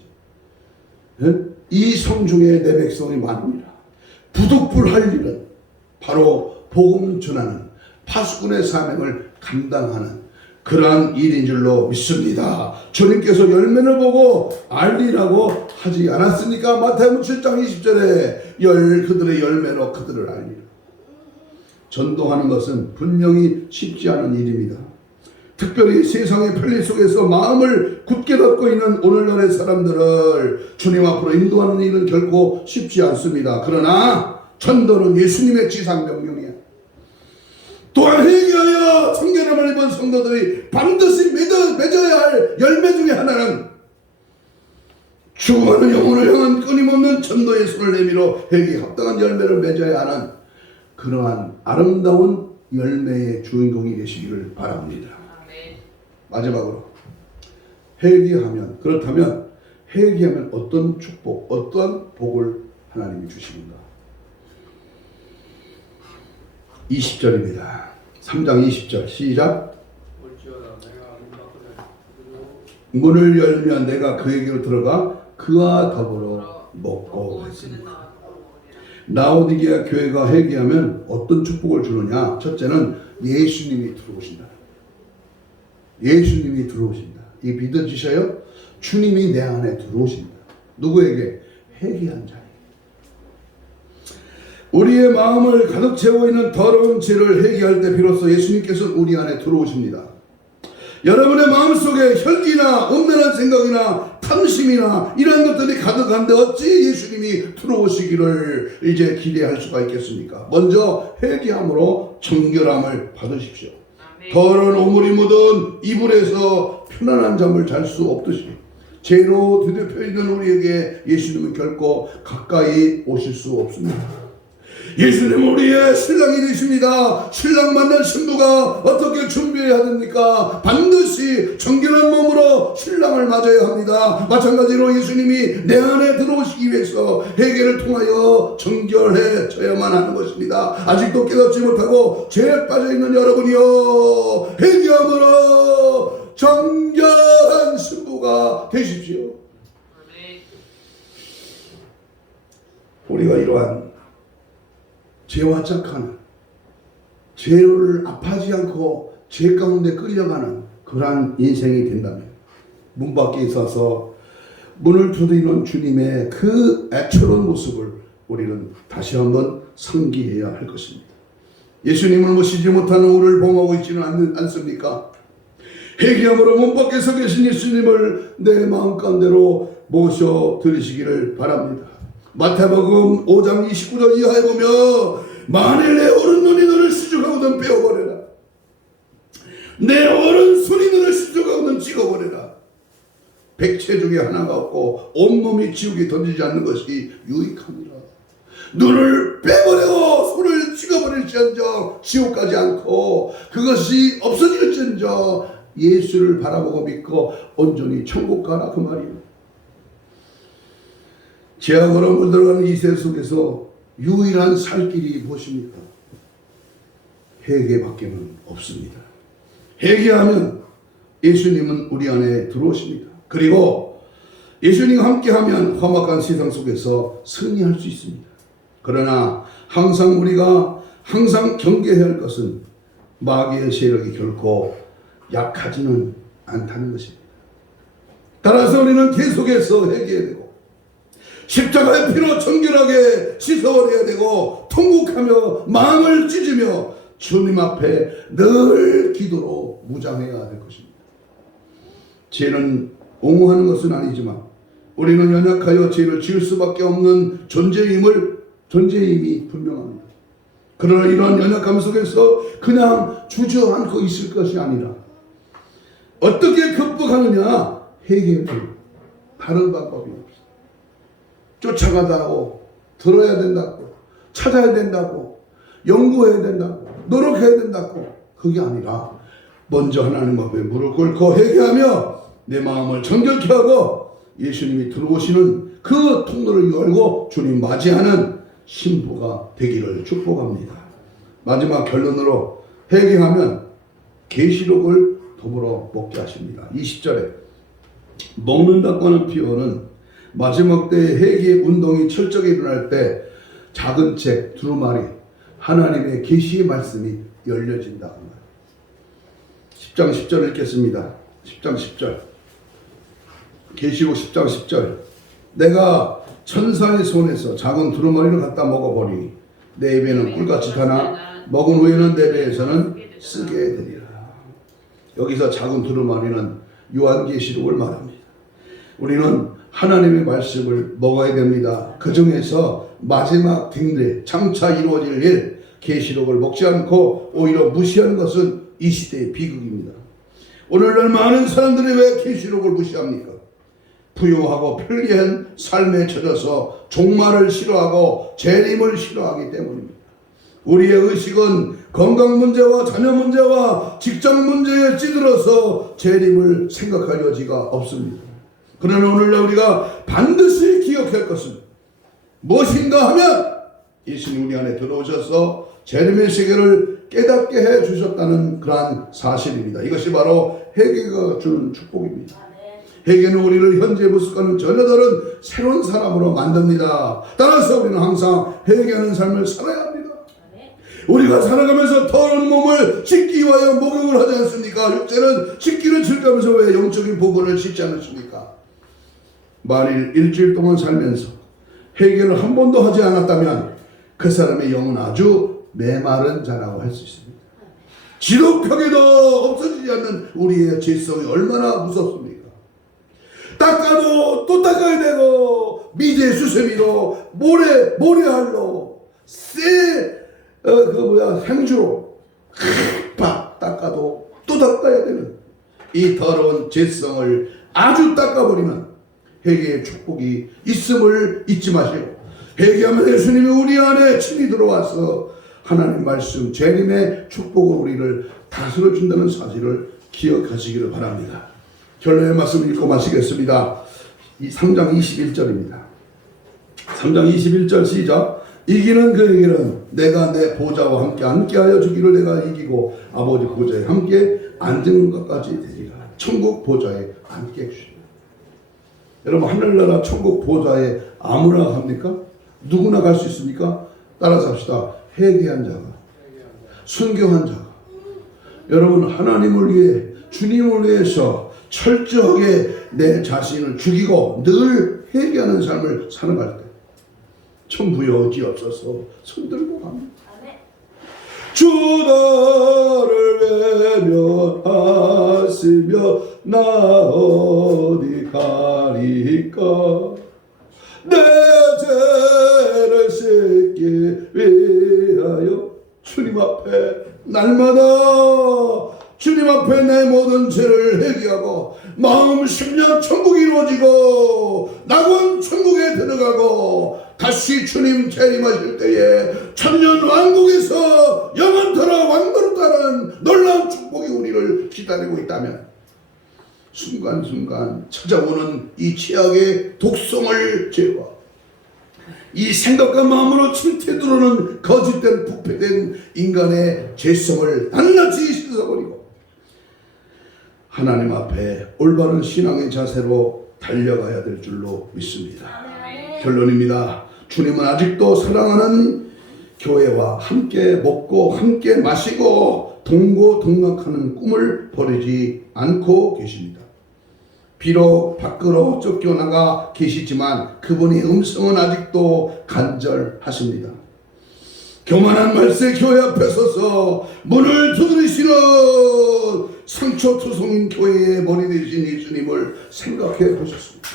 이 성중에 내 백성이 많으니라. 부득불할 일은 바로 복음 전하는 파수꾼의 사명을 감당하는 그러한 일인 줄로 믿습니다. 주님께서 열매를 보고 알리라고 하지 않았습니까? 마태복음 7장 20절에 그들의 열매로 그들을 알리라. 전도하는 것은 분명히 쉽지 않은 일입니다. 특별히 세상의 편리 속에서 마음을 굳게 닫고 있는 오늘날의 사람들을 주님 앞으로 인도하는 일은 결코 쉽지 않습니다. 그러나 전도는 예수님의 지상명령이야. 또한 회개하여 청결함을 입은 성도들이 반드시 맺어야 할 열매 중에 하나는 죽어가는 영혼을 향한 끊임없는 전도의 손을 내밀어 회개에 합당한 열매를 맺어야 하는 그러한 아름다운 열매의 주인공이 되시기를 바랍니다. 마지막으로 그렇다면 회개하면 어떤 축복, 어떤 복을 하나님이 주시는가? 20절입니다. 3장 20절 시작. 문을 열면 내가 그에게로 들어가 그와 더불어 먹고 있습니다. 라오디게아 교회가 회개하면 어떤 축복을 주느냐? 첫째는 예수님이 들어오신다. 예수님이 들어오신다. 이 믿어지셔요? 주님이 내 안에 들어오신다. 누구에게? 회개한 자에게. 우리의 마음을 가득 채워 있는 더러운 죄를 회개할 때 비로소 예수님께서는 우리 안에 들어오십니다. 여러분의 마음속에 혈기나 음란한 생각이나 탐심이나 이런 것들이 가득한데 어찌 예수님이 들어오시기를 이제 기대할 수가 있겠습니까? 먼저 회개함으로 정결함을 받으십시오. 더러운 오물이 묻은 이불에서 편안한 잠을 잘 수 없듯이 죄로 뒤덮여 있는 우리에게 예수님은 결코 가까이 오실 수 없습니다. 예수님은 우리의 신랑이 되십니다. 신랑 만난 신부가 어떻게 준비해야 됩니까? 반드시 정결한 몸으로 신랑을 맞아야 합니다. 마찬가지로 예수님이 내 안에 들어오시기 위해서 회개를 통하여 정결해져야만 하는 것입니다. 아직도 깨닫지 못하고 죄에 빠져있는 여러분이요, 회개함으로 정결한 신부가 되십시오. 우리가 이러한 죄와 착한, 죄를 아파하지 않고 죄 가운데 끌려가는 그러한 인생이 된다면 문 밖에 있어서 문을 두드리는 주님의 그 애처로운 모습을 우리는 다시 한번 상기해야 할 것입니다. 예수님을 모시지 못하는 우리를 범하고 있지는 않습니까? 회개함으로 문 밖에 서 계신 예수님을 내 마음 가운데로 모셔드리시기를 바랍니다. 마태복음 5장 29절 이하에 보면 만일 내 오른눈이 너를 수족하거든 빼어버려라. 내 오른손이 너를 수족하거든 찍어버려라. 백체 중에 하나가 없고 온몸이 지옥에 던지지 않는 것이 유익합니다. 눈을 빼버리고 손을 찍어버릴지언정 지옥 가지 않고 그것이 없어질지언정 예수를 바라보고 믿고 온전히 천국 가라 그 말이에요. 죄악으로 물들어가는 이 세상 속에서 유일한 살 길이 무엇입니까? 회개밖에는 없습니다. 회개하면 예수님은 우리 안에 들어오십니다. 그리고 예수님과 함께하면 험악한 세상 속에서 승리할 수 있습니다. 그러나 우리가 항상 경계해야 할 것은 마귀의 세력이 결코 약하지는 않다는 것입니다. 따라서 우리는 계속해서 회개해야 되고 십자가의 피로 정결하게 씻어버려야 되고 통곡하며 마음을 찢으며 주님 앞에 늘 기도로 무장해야 될 것입니다. 죄는 옹호하는 것은 아니지만 우리는 연약하여 죄를 지을 수밖에 없는 존재임이 분명합니다. 그러나 이러한 연약함 속에서 그냥 주저앉고 있을 것이 아니라 어떻게 극복하느냐? 해결을 다른 방법이 없어. 쫓아가다고 들어야 된다고 찾아야 된다고 연구해야 된다고 노력해야 된다고 그게 아니라 먼저 하나님 앞에 무릎 꿇고 회개하며 내 마음을 정결케 하고 예수님이 들어오시는 그 통로를 열고 주님 맞이하는 신부가 되기를 축복합니다. 마지막 결론으로 회개하면 계시록을 더불어 먹게 하십니다. 20절에 먹는다고 하는 표현은 마지막 때의 회개 운동이 철저하게 일어날 때 작은 책 두루마리 하나님의 계시의 말씀이 열려진다. 10장 10절 읽겠습니다. 10장 10절 계시록 10장 10절 내가 천사의 손에서 작은 두루마리를 갖다 먹어보니 내 입에는 꿀같이 타나 먹은 후에는 내 배에서는 쓰게 되리라. 여기서 작은 두루마리는 요한계시록을 말합니다. 우리는 하나님의 말씀을 먹어야 됩니다. 그 중에서 마지막 등대 장차 이루어질 일 계시록을 먹지 않고 오히려 무시하는 것은 이 시대의 비극입니다. 오늘날 많은 사람들이 왜 계시록을 무시합니까? 부유하고 편리한 삶에 젖어서 종말을 싫어하고 재림을 싫어하기 때문입니다. 우리의 의식은 건강 문제와 자녀 문제와 직장 문제에 찌들어서 재림을 생각할 여지가 없습니다. 그러나 오늘날 우리가 반드시 기억할 것은 무엇인가 하면 예수님 우리 안에 들어오셔서 재림의 세계를 깨닫게 해 주셨다는 그러한 사실입니다. 이것이 바로 회개가 주는 축복입니다. 회개는 우리를 현재 모습과는 전혀 다른 새로운 사람으로 만듭니다. 따라서 우리는 항상 회개하는 삶을 살아야 합니다. 우리가 살아가면서 더러운 몸을 씻기 위하여 목욕을 하지 않습니까? 육체는 씻기를 즐기면서 왜 영적인 부분을 씻지 않습니까? 만일 일주일 동안 살면서 회개를 한 번도 하지 않았다면 그 사람의 영은 아주 메마른 자라고 할 수 있습니다. 지독하게도 없어지지 않는 우리의 죄성이 얼마나 무섭습니까? 닦아도 또 닦아야 되고 미제 수세미로 모래알로 향주로 팍 닦아도 또 닦아야 되는 이 더러운 죄성을 아주 닦아버리는 회개의 축복이 있음을 잊지 마시고 회개하면 예수님이 우리 안에 침이 들어와서 하나님 말씀 재림의 축복을 우리를 다스려 준다는 사실을 기억하시기를 바랍니다. 결론의 말씀 읽고 마치겠습니다. 3장 21절입니다. 3장 21절 시작. 이기는 그에게는 내가 내 보좌와 함께하여 주기를 내가 이기고 아버지 보좌에 함께 앉은 것까지 되리라. 천국 보좌에 앉게 해주시라. 여러분 하늘나라 천국 보좌에 아무나 합니까? 누구나 갈 수 있습니까? 따라서 합시다. 회개한 자가, 순교한 자가. 여러분 하나님을 위해 주님을 위해서 철저하게 내 자신을 죽이고 늘 회개하는 삶을 살아갈 때 천부여 어디 없어서 손들고 갑니다. 주 나를 외면하시며 나 어디 가리까 내 죄를 씻기 위하여 주님 앞에 날마다 주님 앞에 내 모든 죄를 회개하고 마음 심령 천국이 이루어지고 낙원 천국에 들어가고 다시 주님 재림하실 때에 천년 왕국에서 영원토록 왕노릇하는 놀라운 축복이 우리를 기다리고 있다면 순간순간 찾아오는 이 죄악의 독성을 제거하고 이 생각과 마음으로 침투해 들어오는 거짓된 부패된 인간의 죄성을 낱낱이 씻어버리고 하나님 앞에 올바른 신앙의 자세로 달려가야 될 줄로 믿습니다. 결론입니다. 주님은 아직도 사랑하는 교회와 함께 먹고 함께 마시고 동고동락하는 꿈을 버리지 않고 계십니다. 비록 밖으로 쫓겨나가 계시지만 그분의 음성은 아직도 간절하십니다. 교만한 말세 교회 앞에 서서 문을 두드리시는 상처투성인 교회의 머리 되신 예수님을 생각해 보셨습니다.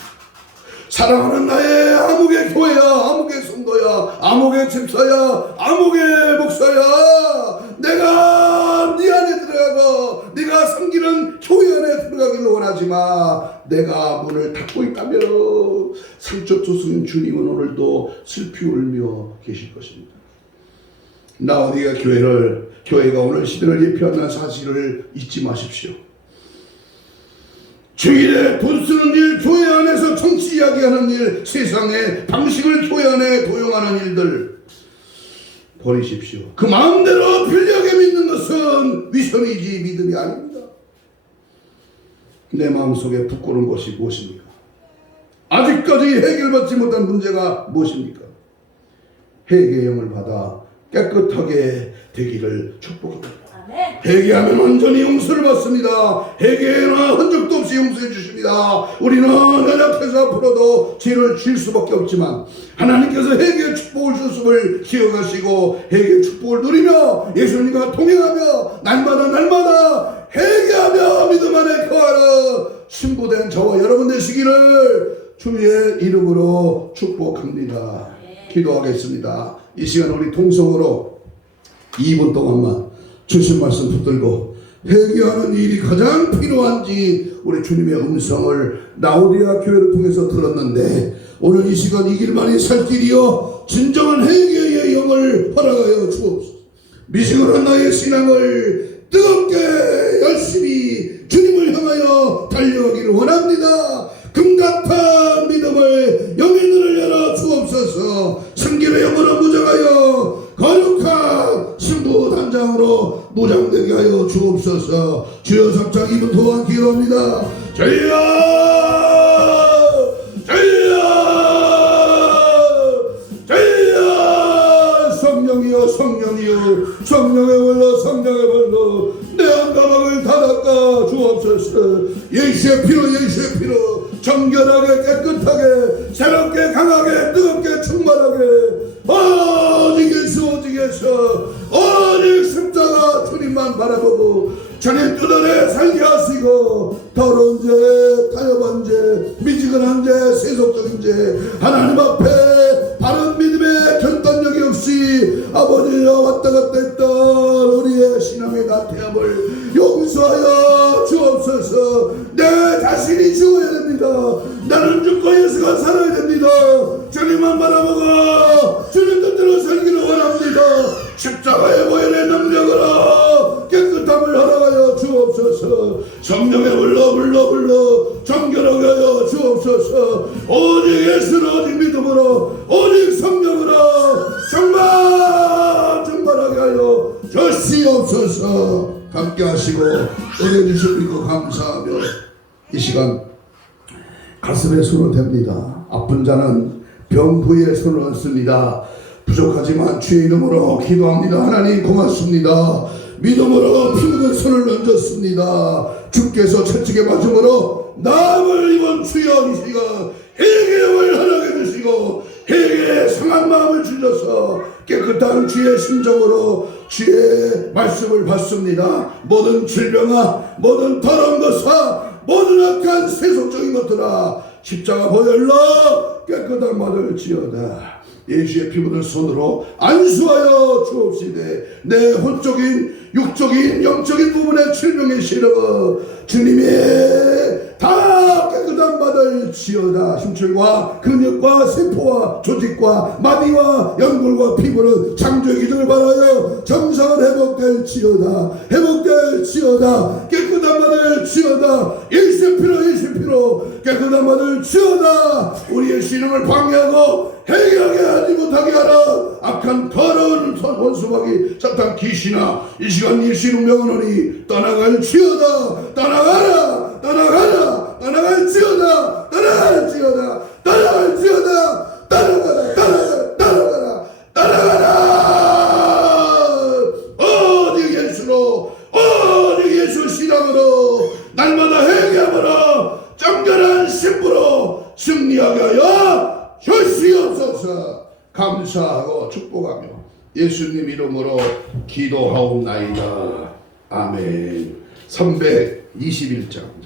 사랑하는 나의 아무개 교회야, 아무개 성도야, 아무개 집사야, 아무개 목사야, 내가 네 안에 들어가고 네가 섬기는 교회 안에 들어가기를 원하지만 내가 문을 닫고 있다면 상처투성인 주님은 오늘도 슬피 울며 계실 것입니다. 라오디가 교회가 오늘 시대를 예표한다는 사실을 잊지 마십시오. 주일에 돈 쓰는 일, 교회 안에서 정치 이야기하는 일, 세상의 방식을 교회 안에 도용하는 일들 버리십시오. 그 마음대로 편리하게 믿는 것은 위선이지 믿음이 아닙니다. 내 마음속에 부끄러운 것이 무엇입니까? 아직까지 해결받지 못한 문제가 무엇입니까? 회개의 영을 받아 깨끗하게 되기를 축복합니다. 회개하면 완전히 용서를 받습니다. 회개나 흔적도 없이 용서해 주십니다. 우리는 연약해서 앞으로도 죄를 지을 수밖에 없지만 하나님께서 회개의 축복을 주셨음을 기억하시고 회개의 축복을 누리며 예수님과 동행하며 날마다 회개하며 믿음 안에 거하는 신부된 저와 여러분 되시기를 주의 이름으로 축복합니다. 기도하겠습니다. 이 시간 우리 통성으로 2분 동안만 주신 말씀 붙들고 회개하는 일이 가장 필요한지 우리 주님의 음성을 라오디아 교회를 통해서 들었는데 오늘 이 시간 이 길만이 살 길이여 진정한 회개의 영을 허락하여 주옵소서. 미식을 한 나의 신앙을 뜨겁게 열심히 주님을 향하여 달려가기를 원합니다. 금같은 믿음을 영의 눈을 열어 주옵소서. 성결의 영으로 무장하여 거룩한 신부 단장으로 무장되게 하여 주옵소서. 주여 3장 2분 동안 기도합니다. 주여 성령이여 성령의 불러 내 안가방을 닫아까 주옵소서. 예수의 피로 정결하게 깨끗하게 새롭게 강하게 뜨겁게 충만하게 오직 십자가 주님만 바라보고 주님 뜻 안에 살게 하시고 더러운 죄, 타협한 죄, 미지근한 죄, 세속적인 죄 하나님 앞에 바른 믿음의 결단력이 없이 아버지와 왔다 갔다 했던 우리의 신앙의 나태함을 용서하여 주옵소서. 내 자신이 죽어야 됩니다. 나는 죽고 예수가 살아야 됩니다. 주님만 바라보고 주님 뜻대로 살기를 원합니다. 십자가의 보혈의 능력으로 깨끗함을 허락하여 주옵소서. 성령의 불러 정결하게 하여 주옵소서. 오직 예수를 오직 믿음으로 오직 성령으로 정말하게 하여 주시옵소서. 함께 하시고 은혜 주시고 감사하며 이 시간 가슴에 손을 댑니다. 아픈 자는 병부에 손을 얹습니다. 부족하지만 주의 이름으로 기도합니다. 하나님 고맙습니다. 믿음으로 피 묻은 손을 얹었습니다. 주께서 채찍에 맞음으로 나음을 입은 주여 이 시간 회개를 허락해 주시고 회개의 상한 마음을 주셔서 깨끗한 주의 심정으로 주의 말씀을 받습니다. 모든 질병아 모든 더러운 것과 모든 악한 세속적인 것들아 십자가 보혈로 깨끗한 마음을 지어다. 예수의 피 묻은 손으로 안수하여 주옵시되 내 혼적인 육적인 영적인 부분의 질병의 시력은 주님이 다 깨끗한 바를 지어다. 힘줄과 근육과 세포와 조직과 마디와 연골과 피부는 창조의 기둥을 바라여 정상을 회복될지어다. 깨끗한 바를 지어다. 예수의 피로 깨끗한 바를 지어다. 우리의 신앙을 방해하고 해결하게 하지 못하게 하라. 악한 더러운 원수마귀 사탄 귀신아 이 시간 예수 이름 명하노니 떠나갈지어다. 오직 예수 신앙으로 날마다 회개함으로 정결한 승리하게 하여 주시옵소서. 감사하고 축복하며 예수님 이름으로 기도하옵나이다. 아멘. 321장.